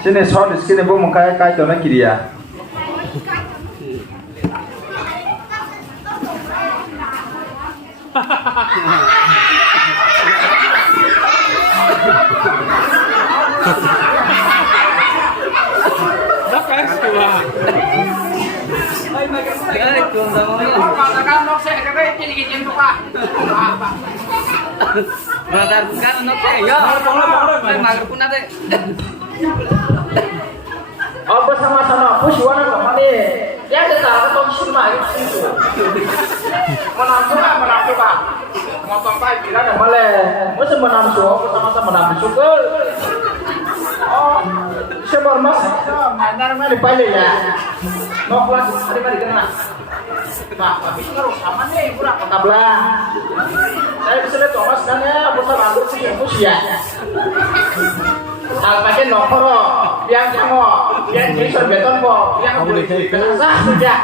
Sini short sini bu mengkai kai tu nak kiri ya. Brother, bukan anak saya. Mager pun ada. Apa sama-sama pushwana kok ni? Ya kita akan semua itu. Menampu Pak. Ngomong Pak kira dah boleh. Mesti menampu, sama-sama menampu syukur. Oh, sebar mas, mainan mana dipilih ya? Mau kelas hari kena. Pak, tapi kalau sama nih kurang tablah. Saya bisa lihat Thomas kan ya, bisa bantu sih yang ya. Al pakai nokoro, yang kamu, yang kristal beton kok, yang boleh sah sudah.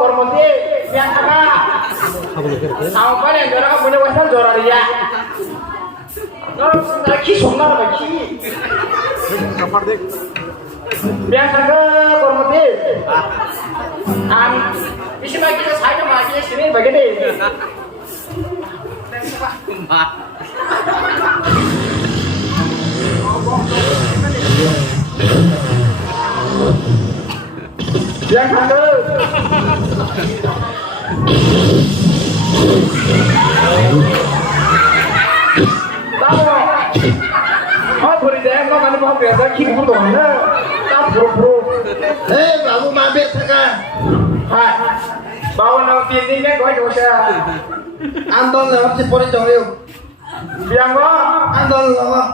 Kormoti, yang apa? Sampai yang orang punya wajah juara dia. Kalau lagi sungai lagi. Kamar dek. Biasa ke kormoti. Isi bagi saya bagi sini bagi ni. Yang ada. Tahu. Oh, boleh deh, mau mana mau biasa kiri pun na. Tahu bro. Baru mampir sekarang. Hai. Bawa nama ini kan kau juga. Anton lewat si pori jauh. Biang kau, Anton lewat.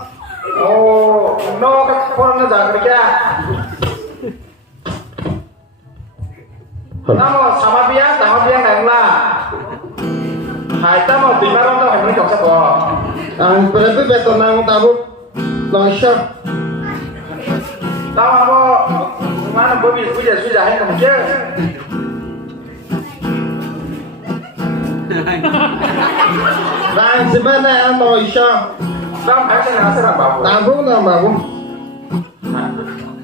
Oh, no pori nak kerja. Kamu sama biang yang lah. Hai, kamu di mana tu? Hari ni kau siapa? Berapa betul nang tahu langsung. Kamu mana boleh sudah hai kamu je. Nah, sebenarnya mau isya. Kamu hari ni asal apa? Tahu nama.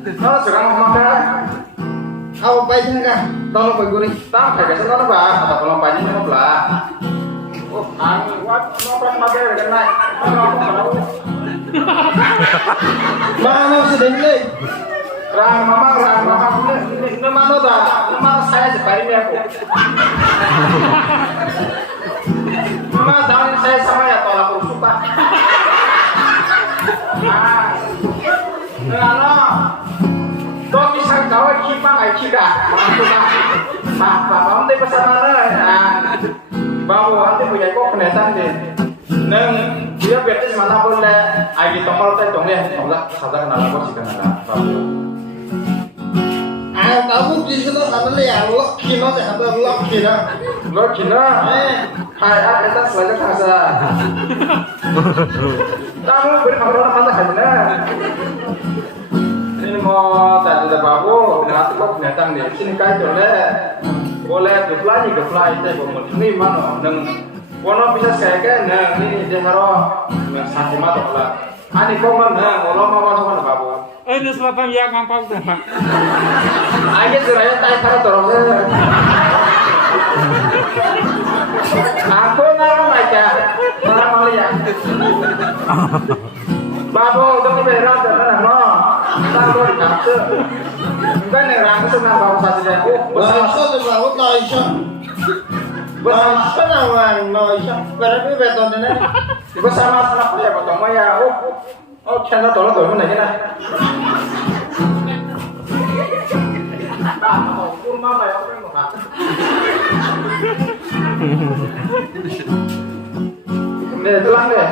Kalau sekarang makan. Awak baca kan? Tolong pergi tak kayak sekarang apa? Atau tolong baca semua belah. Oh, angin kuat, mau pergi makan dengan naik. Mana sedang ni? Rang mama ini mana dah? Mama saya separi ni aku. Mama tahu saya sama ya tolak rusuk pak. Kau bisa kawat kipas ay cika, kamu tu pesan mana? Bawa nanti punya kau penetan deh. Neng dia berarti mana boleh? Agi tombol tu tongnya, tombol sahaja kenal aku sih kenal. Kamu di sana mana lihat lock kina deh, ada lock kina. Hai, kita selalu kasa. Kamu beri kabar mana kena? Ini mau tadi babu, nanti kau pendatang deh. Sini kau boleh apply itu ini mana? Neng, kono bisa saya kan? Neng ini dia harus satu mata lah. Ani kau mana? Kalau mau masuk mana babu? Ini selatan ya ngampau tu. Aja suraya tay cara terus. Aku nama aja, nama Malia. Babu, tu berat dah, no. Tahu tak? Bukan yang ragu senang bawa saja. Bahasa tu bawa Noisha. Bahasa nama Noisha. Berapa betul ni? Bersama sama apa ya betul? Maya. Oh, kena tolong mana ni lah? Kurma bayar apa yang mana? Ni tulang deh.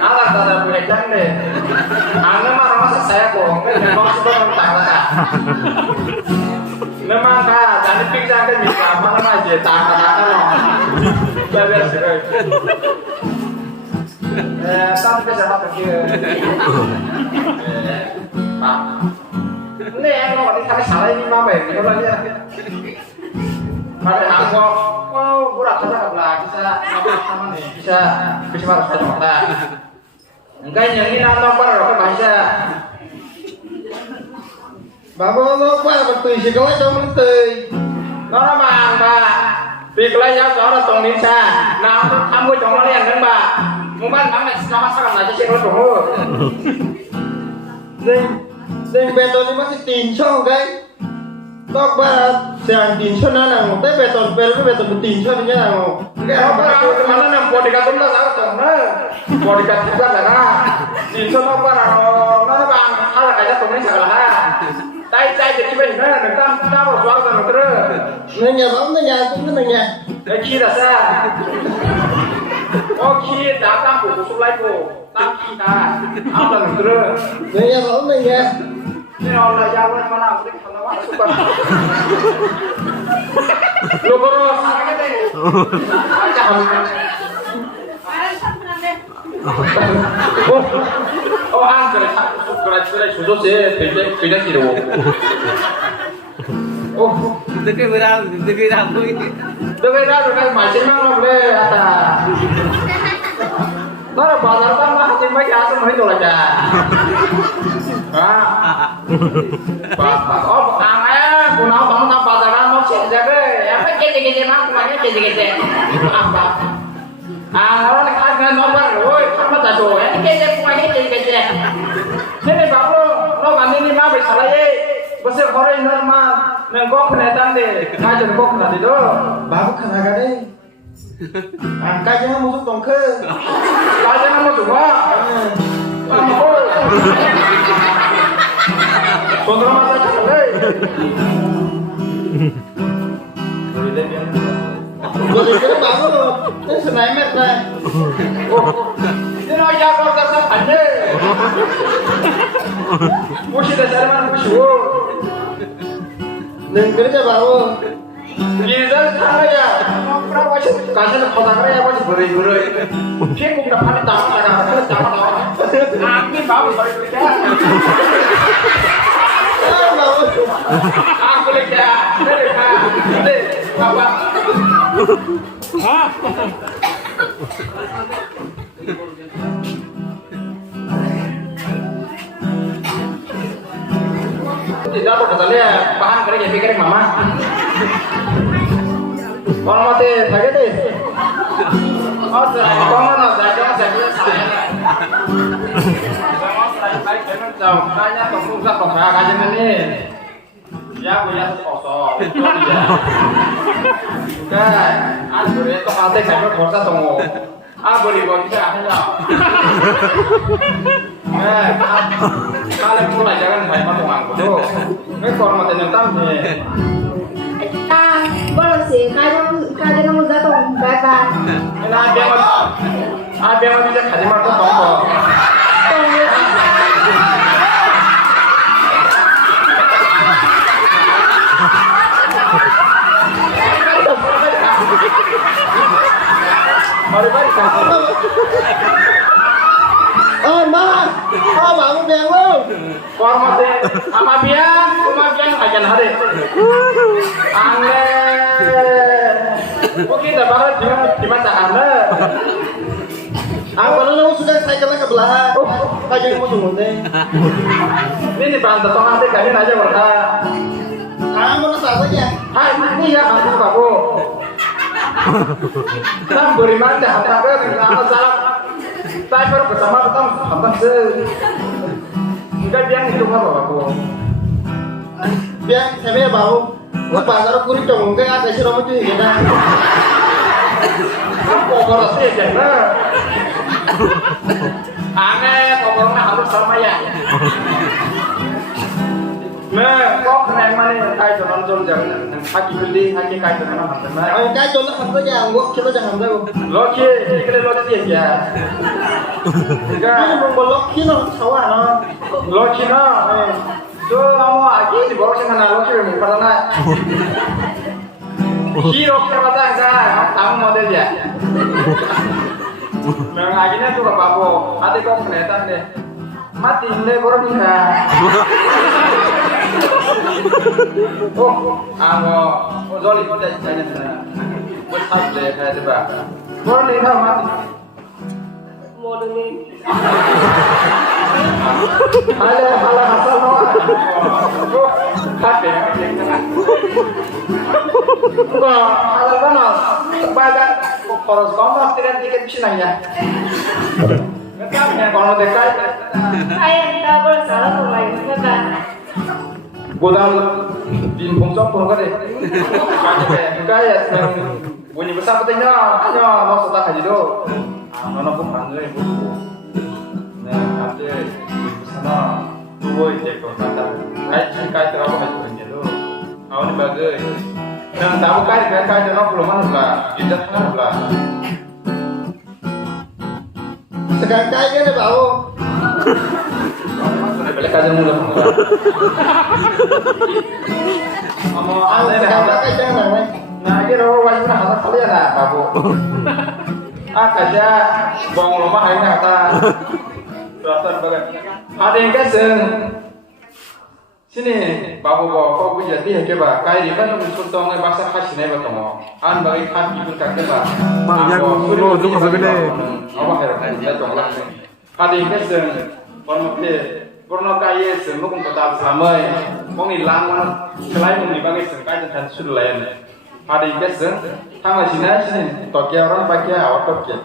Alah tak punya jam deh. Anda mah rasa saya bohong, memang sudah mentah. Memang kah, jadi pingsan kan bisa mana aja tangan loh. Biar sekali. Sampai sama pergi. Pak, ini yang mau dikasih salah ini apa ya? Kalau dia Mari aku, oh, kurang saja kablah bisa apa sama nih bisa marah saja mata. Enggak yang ini nonton para bahasa. Bapak lo qua betul sih kalau trong tươi nó vàng bà việc lấy giáo đó là tổng niên xa nào nó thăm với chồng nó liền đến bà muốn bán thắng này nó bắt sao làm cho xe nó trổ Dinh về tôi đi mất cái tiền cho cái có ba sàn tiền cho nó nào tới về tuần về tuần tiền cho nó như nào cái nó bắt đầu mà nó nằm bò đi cả tấm đó sao tổng đó bò đi cả thứ là ra tiền cho nó qua là nó vàng hay là cái tổng niên xa là ha tay jadi bên đó là tam tam vào xoáy rồi nó nữa người nhà bóng người nhà cũng người nhà cái khi là sao có khi đã tam của số lấy của tam khi ta áo là nó nữa người nhà bóng người nhà thế nó là giao lên mà nào cũng không nó bắt được lúc đó sao cái này chào ăn cái số số sẽ phải cái gì đâu Itu ke berapa ini? Được cái ra rồi cái máy trên mang nó về à nó là bảo là tăng mà trên mấy giá xong mấy đồ là chả có hàng ấy của nó bóng nó bảo là nó chuyển ra cái em phải cái gì mang của mày cái gì nó là cái nó bắt rồi không bắt rồi cái gì của mày cái gì thế này bảo nó gần như mà bị xả lại bớt khó rồi nó mà mình có cái này tăng để ngay cho nó có cái gì đó babu khana cái đấy cái gì không muốn tổng khơi cái gì nó muốn dùng á còn nó mà chắc là đấy rồi thì cái babu cái sợi này mệt này thế nó ra con ta thành đấy mua gì để ra mà mua số đừng cái cho babu Gila saya, berapa sih? Kasih kotak raya apa sih beri. Dia pun dapat ditambah ada tambah. Amin bawa beri kerja. Aku lega, lega. Apa? Tidak apa katanya bahan kerja pikirin mama. Kalau mati sakit deh. Oh, kalau nak saya saya. Baik memang jauh. Tanya pengusaha pengusaha kajian ini. Ya punya kosong. Kan, aku itu hati saya berkorsa tunggu. Boleh buat kita aja. Kalian mulai jangan main patungan tu. Kalau mati nentam ni. Boleh sih, kayak kamu datang berapa? Ada yang bisa kaji marto tongko. Mari babu bèn luôn Formatnya sama biang ajan hari. Angge, mungkin dapat di mata anda. Aku lalu sudah saya kena ke belakang. Kajian kamu tunggu deh. Ini di pantai tong nanti kalian aja berkah. Kamu nasa saja. Hai, ini ya aku babu. Kita beri manja, apa apa salah. Saya baru bersama ketemu sampai se. Enggak biang itu apa babu. Biang saya babu. Gua pasar kulit dong, enggak ada sih rumah cuy kita. Aku kalau sih jadi. Aneh, pokoknya harus sama ya. Nah, kok keren mana kayak jalan jangan haki beli, haki kayak jalan apa mana? Cái chỗ nó không có nhà, kita jangan tahu. Loki, ini loki ya. Cái mong bolok kita sawa no. Loki no, tuh kamu lagi di bawah sih mana loki mau pernah? Hero kereta kan, kamu model ya. Memang akhirnya tuh ke Papo, hati kok kelihatan deh. Mati deh baru bisa. Zoli pada jangan sana. Betul deh kayak coba. Boleh nih mati. Ada asal noa. Hati yang tengah. Enggak, ada kenal. Bagan poros kompas tidak tiket bisnanya. Kenapa kalau dekat? Kayak kita bersalah pemain kita. Godal di pungsok pun kan deh. Kayak yang bunyi besar pentingnya, hanya mau setak aja do. Mana pun pandai ibu. Nah, nanti sana dua cek kata. Kayak terlalu banyak punya do. Awalnya bagai. Yang tahu kayak terlalu belum mana lah, tidak mana lah. Sekarang kayak gini bau. Balik aja mulu. Ngomong ada Sekarang kayak jangan nih. nah kira wajib nak kalian lah, babu. Kerja bong rumah hari ini kata. Terus bagai. Ada yang keseng. Sini, babu kau punya dia keba. Kayak di kan unsur tonggai bahasa khas ini bertemu. An bagi kan ibu kakek bah. Bang, yang lo tu masuk ni. Apa heran? Kita tonglah. Ada yang keseng. Purno kaya semua pun tetap samai, mungkin lang selain mungkin bagi sengkai dan sudah lain. Ada yang keseng, tanggal sini, Tokyo orang pakai awak Tokyo.